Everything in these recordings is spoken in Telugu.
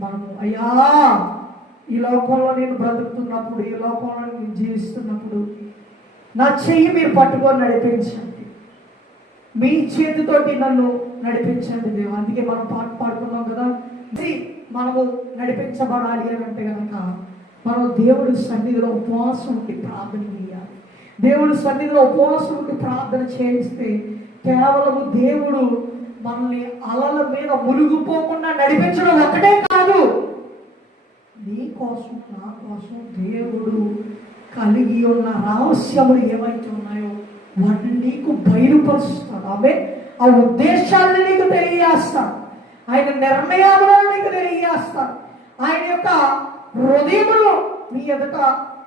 మనము అయ్యా ఈ లోకంలో నేను బ్రతుకుతున్నప్పుడు, ఈ లోకంలో నేను జీవిస్తున్నప్పుడు నా చెయ్యి మీరు పట్టుకొని నడిపించండి, మీ చేతితోటి నన్ను నడిపించండి దేవా. అందుకే మనం పాట పాడుకున్నాం కదా, మనము నడిపించబడాలి అని అంటే కనుక మనం దేవుడి సన్నిధిలో ఉపవాసం ఉండి ప్రార్థన చేయాలి. దేవుడి సన్నిధిలో ఉపవాసం ఉండి ప్రార్థన చేయిస్తే కేవలము దేవుడు మనల్ని అలల మీద మునిగిపోకుండా నడిపించడం ఒకటే కాదు, నీ కోసం నా కోసం దేవుడు కలిగి ఉన్న రహస్యములు ఏవైతే ఉన్నాయో వాటిని నీకు బయలుపరుస్తాడు. ఆమె ఆ ఉద్దేశాలను నీకు తెలియజేస్తాడు, ఆయన నిర్ణయాలను నీకు తెలియజేస్తాడు, ఆయన యొక్క హృదయమును నీ ఎదుట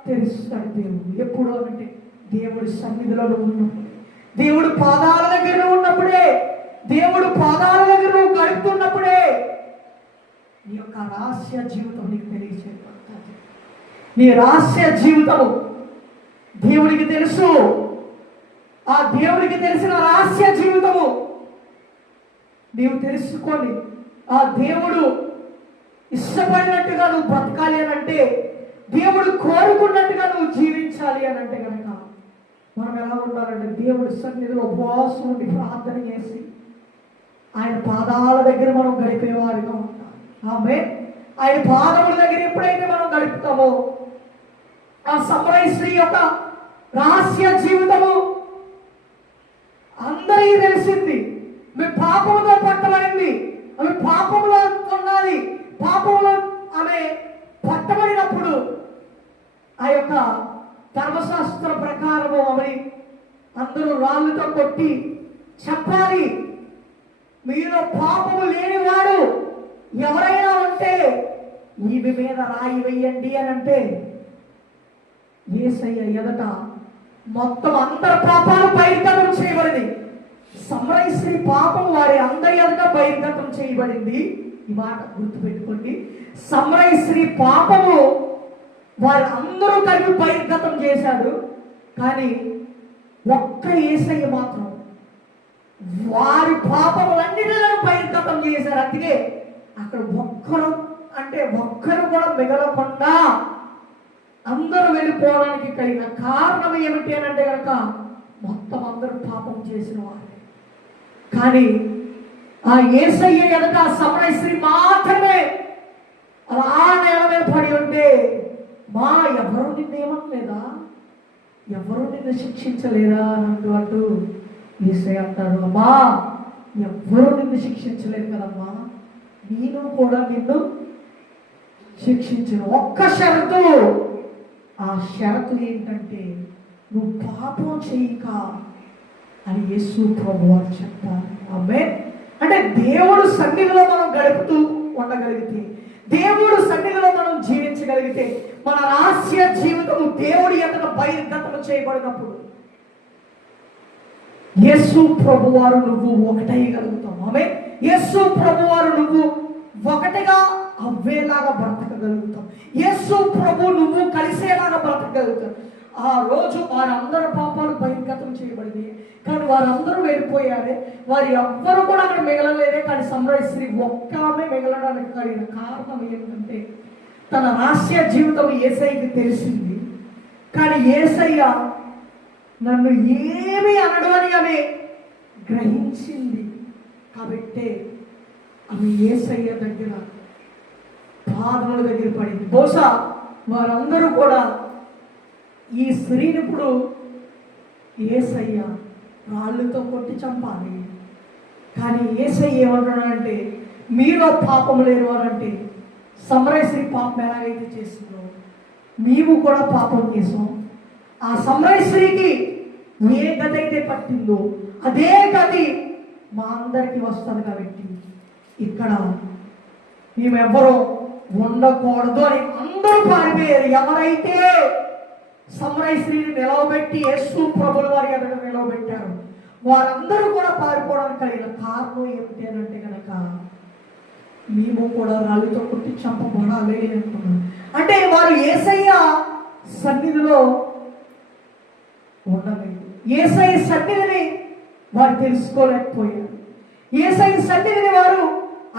తెలుస్తాడు దేవుడు. ఎప్పుడు అంటే దేవుడి సన్నిధిలో ఉన్నప్పుడు, దేవుడు పాదాల దగ్గర ఉన్నప్పుడే, దేవుడు పాదాల దగ్గర నువ్వు గడుపుతున్నప్పుడే నీ యొక్క రహస్య జీవితం నీకు తెలియచేయబడుతుంది. నీ రహస్య జీవితము దేవుడికి తెలుసు. ఆ దేవుడికి తెలిసిన రహస్య జీవితము నీవు తెలుసుకొని ఆ దేవుడు ఇష్టపడినట్టుగా నువ్వు బ్రతకాలి అని అంటే, దేవుడు కోరుకున్నట్టుగా నువ్వు జీవించాలి అని అంటే కనుక మనం ఎలా ఉండాలంటే దేవుడి సన్నిధిలో ఉపవాసం ఉండి ప్రార్థన చేసి ఆయన పాదాల దగ్గర మనం గడిపేవారిగా ఉంటాం. ఆమె ఆయన పాదముల దగ్గర ఎప్పుడైతే మనం గడుపుతామో ఆ సమరయ స్త్రీ యొక్క రహస్య జీవితము అందరికీ తెలిసింది. ఆమె పాపంలో పట్టబడింది, ఆమె పాపంలో ఉన్నది. పాపంలో ఆమె పట్టబడినప్పుడు ఆ యొక్క ధర్మశాస్త్ర ప్రకారము ఆమె అందరూ రాళ్ళతో కొట్టి చెప్పాలి, మీలో పాపము లేనివాడు ఎవరైనా ఉంటే ఈమె మీద రాయి వేయండి అని అంటే యేసయ్య ఎదుట మొత్తం అందరి పాపాలు బహిర్గతం చేయబడింది. సమరయ స్త్రీ పాపం వారి అందరి ఎదుట బహిర్గతం చేయబడింది. ఈ మాట గుర్తుపెట్టుకోండి, సమరయ స్త్రీ పాపము వారి అందరూ కలిపి బహిర్గతం చేశాడు. కానీ ఒక్క యేసయ్య మాత్రం వారి పాపములన్నిటిలో బహిర్గతం చేశారు. అందుకే అక్కడ ఒక్కరు కూడా మిగలకుండా అందరూ వెళ్ళిపోవడానికి కలిగిన కారణం ఏమిటి అని అంటే కనుక మొత్తం అందరూ పాపం చేసిన వారే. కానీ ఆ యేసయ్య ఎదుట ఆ సమరయ స్త్రీ మాత్రమే అలా నేల మీద పడి ఉంటే, మా ఎవరు నిన్నేమనలేదా, ఎవరు నిన్ను శిక్షించలేదా అంటూ యేసయ్య అంటాడు, అమ్మా ఎవ్వరూ నిన్ను శిక్షించలేదు కదమ్మా, నేను కూడా నిన్ను శిక్షించను. ఒక్క షరతు, ఆ షరతు ఏంటంటే నువ్వు పాపం చేయక అని యేసు ప్రభువారు చెప్తారు. ఆమేన్. అంటే దేవుడు సన్నిధిలో మనం గడుపుతూ ఉండగలిగితే, దేవుడు సన్నిధిలో మనం జీవించగలిగితే, మన రహస్య జీవితము దేవుడి ఎదుట బహిర్గతం చేయబడినప్పుడు యేసు ప్రభువారు నువ్వు ఒకటయ్యగలుగుతావు. ఆమేన్. యేసు ప్రభువారు నువ్వు ఒకటిగా అవ్వేలాగా బ్రతకగలుగుతాం. యేసు ప్రభు నువ్వు కలిసేలాగా బ్రతకగలుగుతావు. ఆ రోజు వారందరి పాపాలు బహిర్గతం చేయబడింది, కానీ వారందరూ వెళ్ళిపోయారే, వారు ఎవ్వరు కూడా అక్కడ మిగలలేదే. కానీ సమరయ స్త్రీ ఒక్క ఆమె మిగలడానికి కలిగిన కారణం ఏంటంటే తన రహస్య జీవితం యేసయ్యకి తెలిసింది. కానీ యేసయ్య నన్ను ఏమీ అనడు అని ఆమె గ్రహించింది. కాబట్టి ఆమె యేసయ్య దగ్గర పాదముల దగ్గర పడింది. బహుశా వారందరూ కూడా ఈ స్త్రీని ఇప్పుడు యేసయ్య రాళ్ళతో కొట్టి చంపాలి, కానీ యేసయ్య ఏమంటున్నాడంటే మీలో పాపం లేరు అంటే సమరయ స్త్రీ పాపం ఎలాగైతే చేసిందో మేము కూడా పాపం చేసాం. ఆ సమరయ స్త్రీకి ఏ గది అయితే పట్టిందో అదే గది మా అందరికి వస్తుంది. కాబట్టి ఇక్కడ మేమెవ్వరూ ఉండకూడదు అని అందరూ పారిపోయారు. ఎవరైతే సమరయ స్త్రీని నిలవబెట్టి యేసు ప్రభుల వారి ఎదుట నిలవబెట్టారు వారందరూ కూడా పారిపోవడానికి కలిగిన కారణం ఏమిటి అని అంటే కనుక మేము కూడా రాళ్ళతో కొట్టి చంపబడాలి అనుకున్నాం. అంటే వారు యేసయ్య సన్నిధిలో ఉండలేదు, యేసయ్య సన్నిధిని వారు తెలుసుకోలేకపోయారు, యేసయ్య సన్నిధిని వారు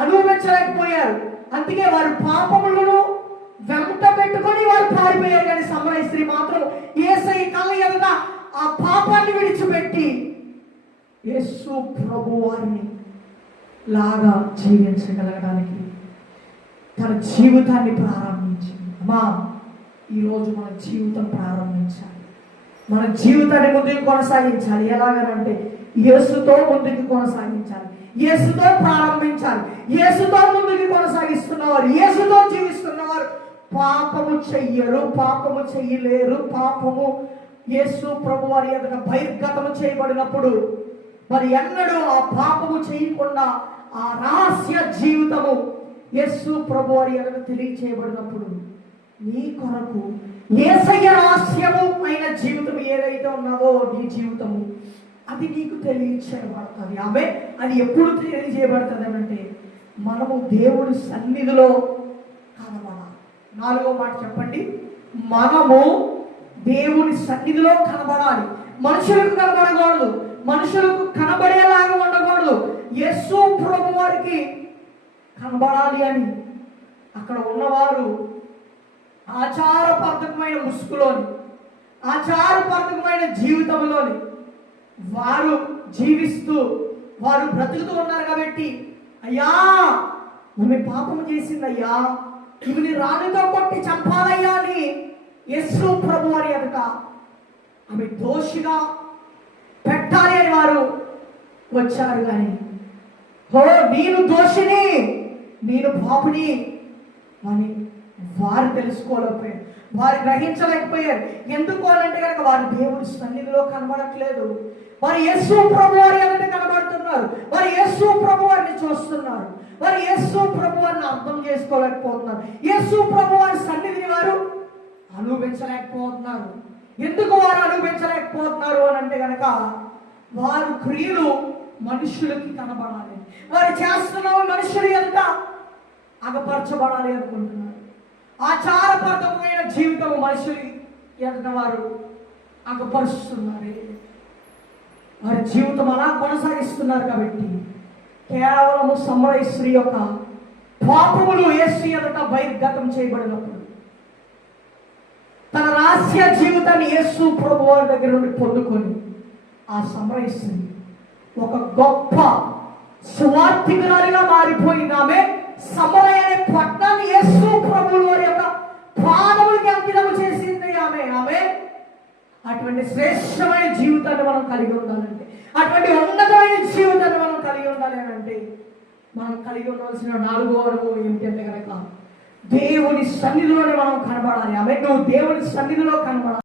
అనుభవించలేకపోయారు. అందుకే వారు పాపములను వెంట పెట్టుకొని వారు పారిపోయారు. కానీ సమరయ స్త్రీ మాత్రం యేసయ్య కళ్ళ ఎదుట ఆ పాపాన్ని విడిచిపెట్టి యేసు ప్రభు వారిని లాగా జీవించగలగడానికి తన జీవితాన్ని ప్రారంభించింది. అమ్మా, ఈరోజు మన జీవితం ప్రారంభించాలి. మన జీవితాన్ని ముందుకు కొనసాగించాలి. ఎలాగనంటే యేసుతో ముందుకు కొనసాగించాలి, యేసుతో ప్రారంభించాలి. యేసుతో ముందుకు కొనసాగిస్తున్నవారు, యేసుతో జీవిస్తున్నవారు పాపము చెయ్యరు, పాపము చెయ్యలేరు. పాపము యేసు ప్రభు వారి ఎదుట బహిర్గతము చేయబడినప్పుడు మరి ఎన్నడూ ఆ పాపము చేయకుండా ఆ రహస్య జీవితము యేసు ప్రభు వారి ఎదుట తెలియచేయబడినప్పుడు నీ కొరకు యేసయ్య రహస్యము అయిన జీవితం ఏదైతే ఉన్నదో నీ జీవితము అది నీకు తెలియచేయబడుతుంది. ఆమె అది ఎప్పుడు తెలియజేయబడుతుంది అంటే మనము దేవుడి సన్నిధిలో కనబడాలి. 4వ మాట చెప్పండి, మనము దేవుని సన్నిధిలో కనబడాలి. మనుషులకు కనబడకూడదు, మనుషులకు కనబడేలాగా ఉండకూడదు. యేసు ప్రభు వారికి కనబడాలి అని అక్కడ ఉన్నవారు ఆచారబద్ధమైన ముసుగులోని, ఆచారబద్ధమైన జీవితంలోని వారు జీవిస్తూ వారు బ్రతుకుతూ ఉన్నారు. కాబట్టి అయ్యా ఆమె పాపం చేసిందయ్యా, ఇవిని రాణితో కొట్టి చంపాలయ్యా అని యేసు ప్రభు వారి ఎదుట ఆమె దోషిగా పెట్టాలి అని వారు వచ్చారు. కానీ నేను దోషిని, నేను పాపిని అని వారు తెలుసుకోలేకపోయారు, వారు గ్రహించలేకపోయారు. ఎందుకు అంటే కనుక వారు దేవుడి సన్నిధిలో కనబడట్లేదు. వారు యేసు ప్రభు వారి ఎదుట కనబడుతున్నారు, వారు యేసు ప్రభు వారిని చూస్తున్నారు, వారు యేసు ప్రభు వారిని అర్థం చేసుకోలేకపోతున్నారు, యేసు ప్రభు వారి సన్నిధిని వారు అనుభవించలేకపోతున్నారు. ఎందుకు వారు అనుభవించలేకపోతున్నారు అని అంటే కనుక వారు క్రియలు మనుషులకి కనబడాలి, వారు చేస్తున్నవి మనుషులు ఎంత అగపరచబడాలి అనుకుంటున్నారు. ఆచారబద్ధమైన జీవితం మనుషులు ఎంత వారు అగపరుస్తున్నారు, వారి జీవితం అలా కొనసాగిస్తున్నారు. కాబట్టి కేవలము సమరయ స్త్రీ యొక్క పాపములు యేసు ఎదుట బహిర్గతం చేయబడినప్పుడు తన రహస్య జీవితాన్ని యేసు ప్రభు వారి దగ్గర నుండి పొందుకొని ఆ సమరయ స్త్రీ ఒక గొప్ప సువార్థికురాలిగా మారిపోయింది. ఆమె సమరయ అనే పట్టణాన్ని యేసు ప్రభు వారి యొక్క పాదములకి అంకితం చేసింది. ఆమె అటువంటి శ్రేష్టమైన జీవితాన్ని మనం కలిగి ఉండాలంటే, అటువంటి ఉన్నతమైన జీవితాన్ని మనం కలిగి ఉండాలి అని అంటే మనం కలిగి ఉండవలసిన 4వ అనుభవం ఏమిటంటే కనుక దేవుని సన్నిధిలోనే మనం కనబడాలి. ఆమె నువ్వు దేవుని సన్నిధిలో కనబడాలి.